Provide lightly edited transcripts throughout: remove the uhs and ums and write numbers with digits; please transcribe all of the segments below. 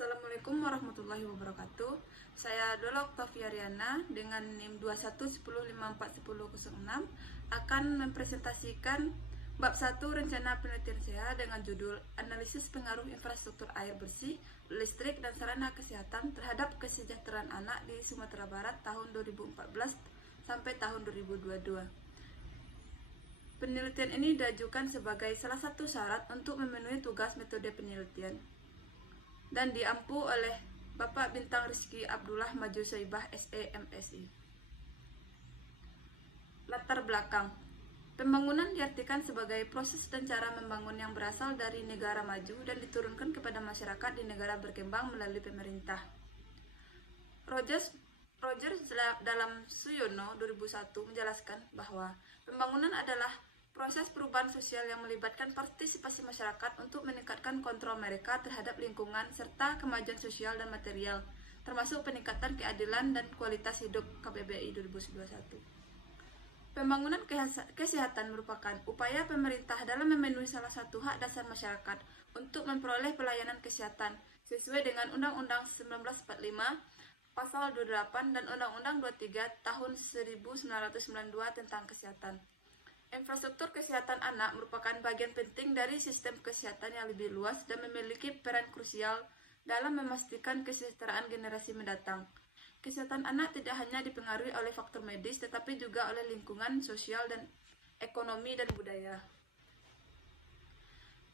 Assalamualaikum warahmatullahi wabarakatuh. Saya Dola Oktaviariana dengan NIM 2110541006 akan mempresentasikan bab 1 rencana penelitian saya dengan judul Analisis Pengaruh Infrastruktur Air Bersih, Listrik, dan Sarana Kesehatan terhadap Kesejahteraan Anak di Sumatera Barat tahun 2014 sampai tahun 2022. Penelitian ini diajukan sebagai salah satu syarat untuk memenuhi tugas metode penelitian dan diampu oleh Bapak Bintang Rizky Abdullah Maju Soibah SE MSI. Latar belakang. Pembangunan diartikan sebagai proses dan cara membangun yang berasal dari negara maju dan diturunkan kepada masyarakat di negara berkembang melalui pemerintah. Rogers dalam Suyono 2001 menjelaskan bahwa pembangunan adalah proses perubahan sosial yang melibatkan partisipasi masyarakat untuk meningkatkan kontrol mereka terhadap lingkungan serta kemajuan sosial dan material, termasuk peningkatan keadilan dan kualitas hidup KBBI 2021. Pembangunan kesehatan merupakan upaya pemerintah dalam memenuhi salah satu hak dasar masyarakat untuk memperoleh pelayanan kesehatan sesuai dengan Undang-Undang 1945 Pasal 28 dan Undang-Undang 23 Tahun 1992 tentang kesehatan. Infrastruktur kesehatan anak merupakan bagian penting dari sistem kesehatan yang lebih luas dan memiliki peran krusial dalam memastikan kesejahteraan generasi mendatang. Kesehatan anak tidak hanya dipengaruhi oleh faktor medis, tetapi juga oleh lingkungan, sosial, dan ekonomi dan budaya.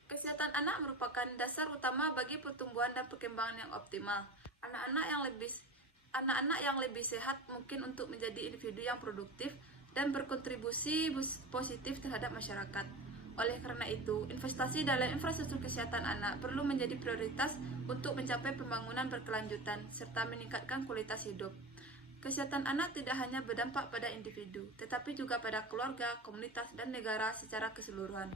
Kesehatan anak merupakan dasar utama bagi pertumbuhan dan perkembangan yang optimal. Anak-anak yang lebih sehat mungkin untuk menjadi individu yang produktif dan berkontribusi positif terhadap masyarakat. Oleh karena itu, investasi dalam infrastruktur kesehatan anak perlu menjadi prioritas untuk mencapai pembangunan berkelanjutan serta meningkatkan kualitas hidup. Kesehatan anak tidak hanya berdampak pada individu, tetapi juga pada keluarga, komunitas, dan negara secara keseluruhan.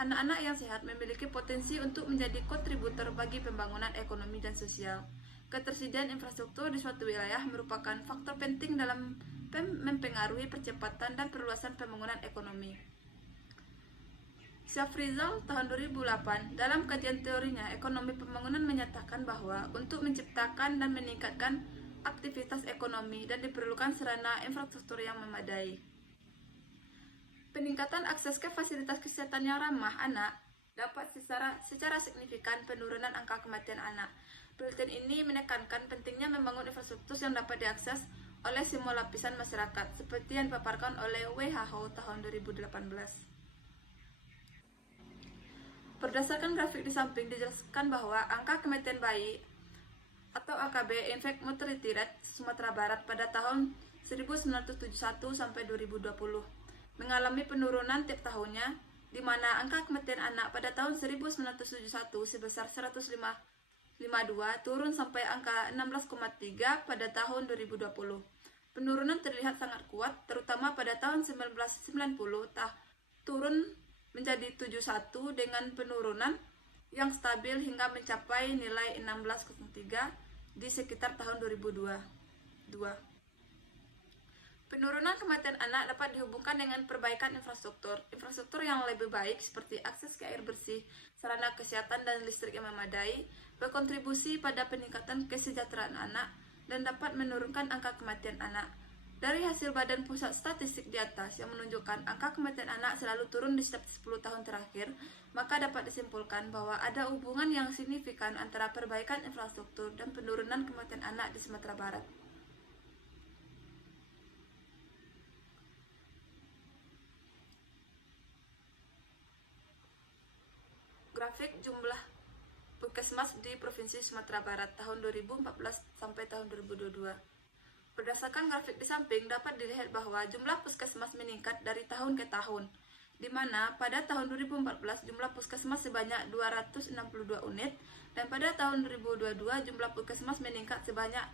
Anak-anak yang sehat memiliki potensi untuk menjadi kontributor bagi pembangunan ekonomi dan sosial. Ketersediaan infrastruktur di suatu wilayah merupakan faktor penting dalam mempengaruhi percepatan dan perluasan pembangunan ekonomi. Syafrizal tahun 2008 dalam kajian teorinya ekonomi pembangunan menyatakan bahwa untuk menciptakan dan meningkatkan aktivitas ekonomi dan diperlukan sarana infrastruktur yang memadai. Peningkatan akses ke fasilitas kesehatan yang ramah anak dapat secara signifikan penurunan angka kematian anak. Penelitian ini menekankan pentingnya membangun infrastruktur yang dapat diakses oleh semua lapisan masyarakat, seperti yang dipaparkan oleh WHO tahun 2018. Berdasarkan grafik di samping dijelaskan bahwa angka kematian bayi atau AKB (Infant Mortality Rate) Sumatera Barat pada tahun 1971 sampai 2020 mengalami penurunan tiap tahunnya, di mana angka kematian anak pada tahun 1971 sebesar 152 turun sampai angka 16,3 pada tahun 2020. Penurunan terlihat sangat kuat, terutama pada tahun 1990 turun menjadi 71 dengan penurunan yang stabil hingga mencapai nilai 16,3 di sekitar tahun 2002. Penurunan kematian anak dapat dihubungkan dengan perbaikan infrastruktur yang lebih baik seperti akses ke air bersih, sarana kesehatan dan listrik yang memadai, berkontribusi pada peningkatan kesejahteraan anak dan dapat menurunkan angka kematian anak. Dari hasil Badan Pusat Statistik di atas yang menunjukkan angka kematian anak selalu turun di setiap 10 tahun terakhir, maka dapat disimpulkan bahwa ada hubungan yang signifikan antara perbaikan infrastruktur dan penurunan kematian anak di Sumatera Barat. Grafik jumlah puskesmas di Provinsi Sumatera Barat tahun 2014 sampai tahun 2022. Berdasarkan grafik di samping dapat dilihat bahwa jumlah puskesmas meningkat dari tahun ke tahun, di mana pada tahun 2014 jumlah puskesmas sebanyak 262 unit dan pada tahun 2022 jumlah puskesmas meningkat sebanyak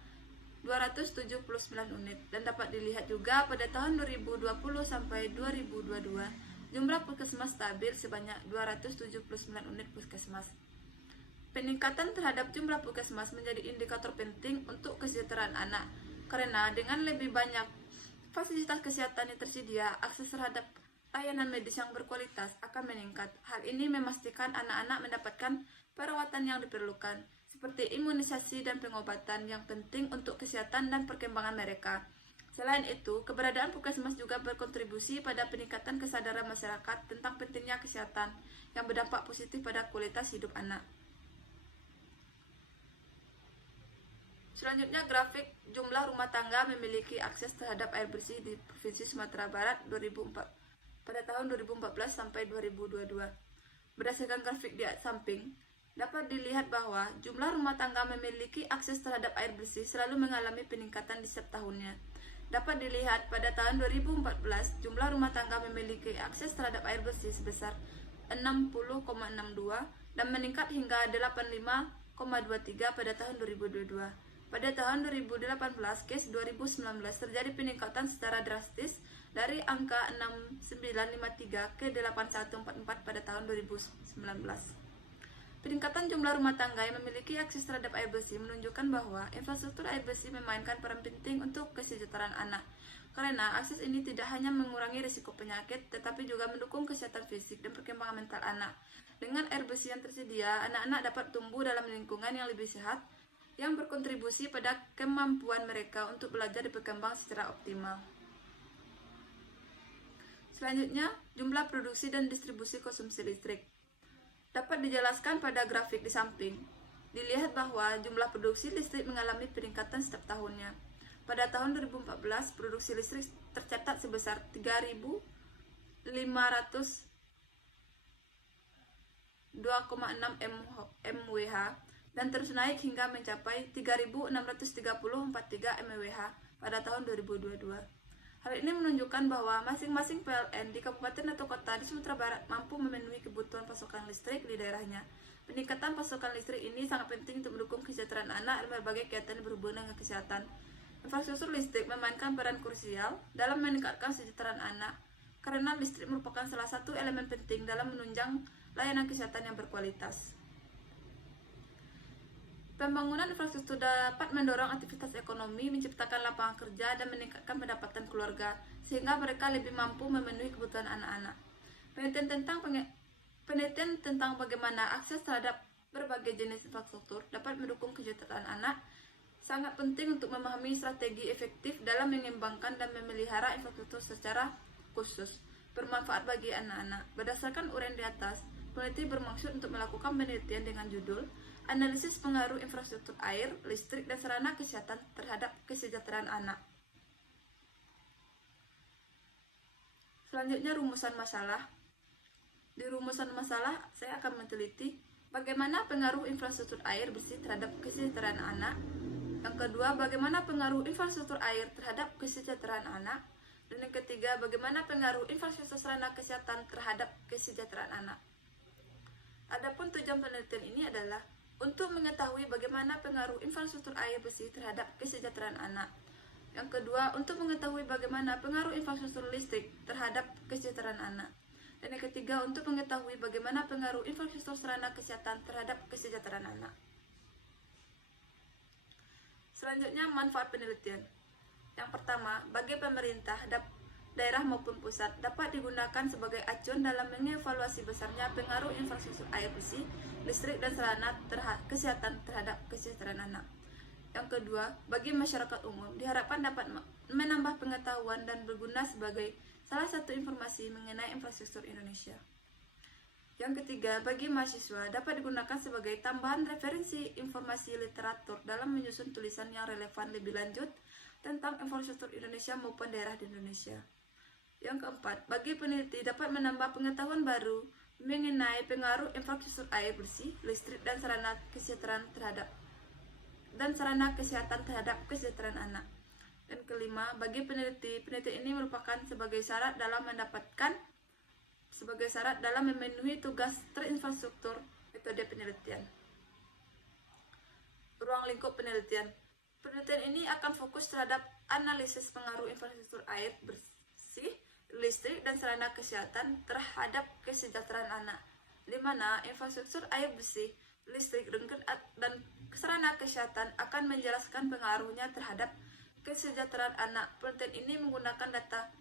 279 unit, dan dapat dilihat juga pada tahun 2020 sampai 2022 jumlah puskesmas stabil sebanyak 279 unit puskesmas. Peningkatan terhadap jumlah puskesmas menjadi indikator penting untuk kesejahteraan anak, karena dengan lebih banyak fasilitas kesehatan yang tersedia, akses terhadap layanan medis yang berkualitas akan meningkat. Hal ini memastikan anak-anak mendapatkan perawatan yang diperlukan, seperti imunisasi dan pengobatan yang penting untuk kesehatan dan perkembangan mereka. Selain itu, keberadaan puskesmas juga berkontribusi pada peningkatan kesadaran masyarakat tentang pentingnya kesehatan yang berdampak positif pada kualitas hidup anak. Selanjutnya, grafik jumlah rumah tangga memiliki akses terhadap air bersih di Provinsi Sumatera Barat pada tahun 2014 sampai 2022. Berdasarkan grafik di samping, dapat dilihat bahwa jumlah rumah tangga memiliki akses terhadap air bersih selalu mengalami peningkatan di setiap tahunnya. Dapat dilihat pada tahun 2014, jumlah rumah tangga memiliki akses terhadap air bersih sebesar 60,62 dan meningkat hingga 85,23 pada tahun 2022. Pada tahun 2018, case 2019 terjadi peningkatan secara drastis dari angka 6953 ke 8144 pada tahun 2019. Peningkatan jumlah rumah tangga yang memiliki akses terhadap air bersih menunjukkan bahwa infrastruktur air bersih memainkan peran penting untuk kesejahteraan anak. Karena akses ini tidak hanya mengurangi risiko penyakit, tetapi juga mendukung kesehatan fisik dan perkembangan mental anak. Dengan air bersih yang tersedia, anak-anak dapat tumbuh dalam lingkungan yang lebih sehat, yang berkontribusi pada kemampuan mereka untuk belajar dan berkembang secara optimal. Selanjutnya, jumlah produksi dan distribusi konsumsi listrik. Dapat dijelaskan pada grafik di samping. Dilihat bahwa jumlah produksi listrik mengalami peningkatan setiap tahunnya. Pada tahun 2014, produksi listrik tercatat sebesar 3.502,6 MWh dan terus naik hingga mencapai 3.630,43 MWh pada tahun 2022. Hal ini menunjukkan bahwa masing-masing PLN di kabupaten atau kota di Sumatera Barat mampu memenuhi kebutuhan pasokan listrik di daerahnya. Peningkatan pasokan listrik ini sangat penting untuk mendukung kesejahteraan anak dan berbagai kegiatan yang berhubungan dengan kesehatan. Infrastruktur listrik memainkan peran krusial dalam meningkatkan kesejahteraan anak, karena listrik merupakan salah satu elemen penting dalam menunjang layanan kesehatan yang berkualitas. Pembangunan infrastruktur dapat mendorong aktivitas ekonomi, menciptakan lapangan kerja, dan meningkatkan pendapatan keluarga, sehingga mereka lebih mampu memenuhi kebutuhan anak-anak. Penelitian tentang bagaimana akses terhadap berbagai jenis infrastruktur dapat mendukung kesejahteraan anak sangat penting untuk memahami strategi efektif dalam mengembangkan dan memelihara infrastruktur secara khusus bermanfaat bagi anak-anak. Berdasarkan uraian di atas, peneliti bermaksud untuk melakukan penelitian dengan judul Analisis Pengaruh Infrastruktur Air, Listrik, dan Sarana Kesehatan terhadap Kesejahteraan Anak. Selanjutnya, rumusan masalah. Di rumusan masalah, saya akan meneliti bagaimana pengaruh infrastruktur air bersih terhadap kesejahteraan anak. Yang kedua, bagaimana pengaruh infrastruktur air terhadap kesejahteraan anak. Dan yang ketiga, bagaimana pengaruh infrastruktur sarana kesehatan terhadap kesejahteraan anak. Adapun tujuan penelitian ini adalah untuk mengetahui bagaimana pengaruh infrastruktur air bersih terhadap kesejahteraan anak. Yang kedua, untuk mengetahui bagaimana pengaruh infrastruktur listrik terhadap kesejahteraan anak. Dan yang ketiga, untuk mengetahui bagaimana pengaruh infrastruktur sarana kesehatan terhadap kesejahteraan anak. Selanjutnya, manfaat penelitian. Yang pertama, bagi pemerintah, daerah maupun pusat dapat digunakan sebagai acuan dalam mengevaluasi besarnya pengaruh infrastruktur air bersih, listrik, dan sarana kesehatan terhadap kesejahteraan anak. Yang kedua, bagi masyarakat umum diharapkan dapat menambah pengetahuan dan berguna sebagai salah satu informasi mengenai infrastruktur Indonesia. Yang ketiga, bagi mahasiswa dapat digunakan sebagai tambahan referensi informasi literatur dalam menyusun tulisan yang relevan lebih lanjut tentang infrastruktur Indonesia maupun daerah di Indonesia. Yang keempat, bagi peneliti dapat menambah pengetahuan baru mengenai pengaruh infrastruktur air bersih, listrik, dan sarana kesehatan terhadap kesejahteraan anak. Dan kelima, bagi peneliti ini merupakan sebagai syarat dalam memenuhi tugas terinfrastruktur metode penelitian. Ruang lingkup penelitian. Penelitian ini akan fokus terhadap analisis pengaruh infrastruktur air bersih, listrik, dan sarana kesehatan terhadap kesejahteraan anak, di mana infrastruktur air bersih, listrik, dan sarana kesehatan akan menjelaskan pengaruhnya terhadap kesejahteraan anak. Penelitian ini menggunakan data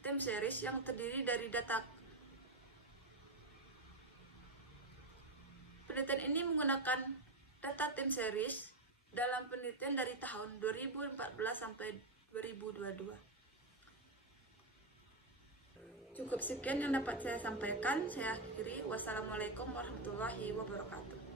time series yang terdiri dari data. Penelitian ini menggunakan data time series dalam penelitian dari tahun 2014 sampai 2022. Cukup sekian yang dapat saya sampaikan. Saya akhiri. Wassalamualaikum warahmatullahi wabarakatuh.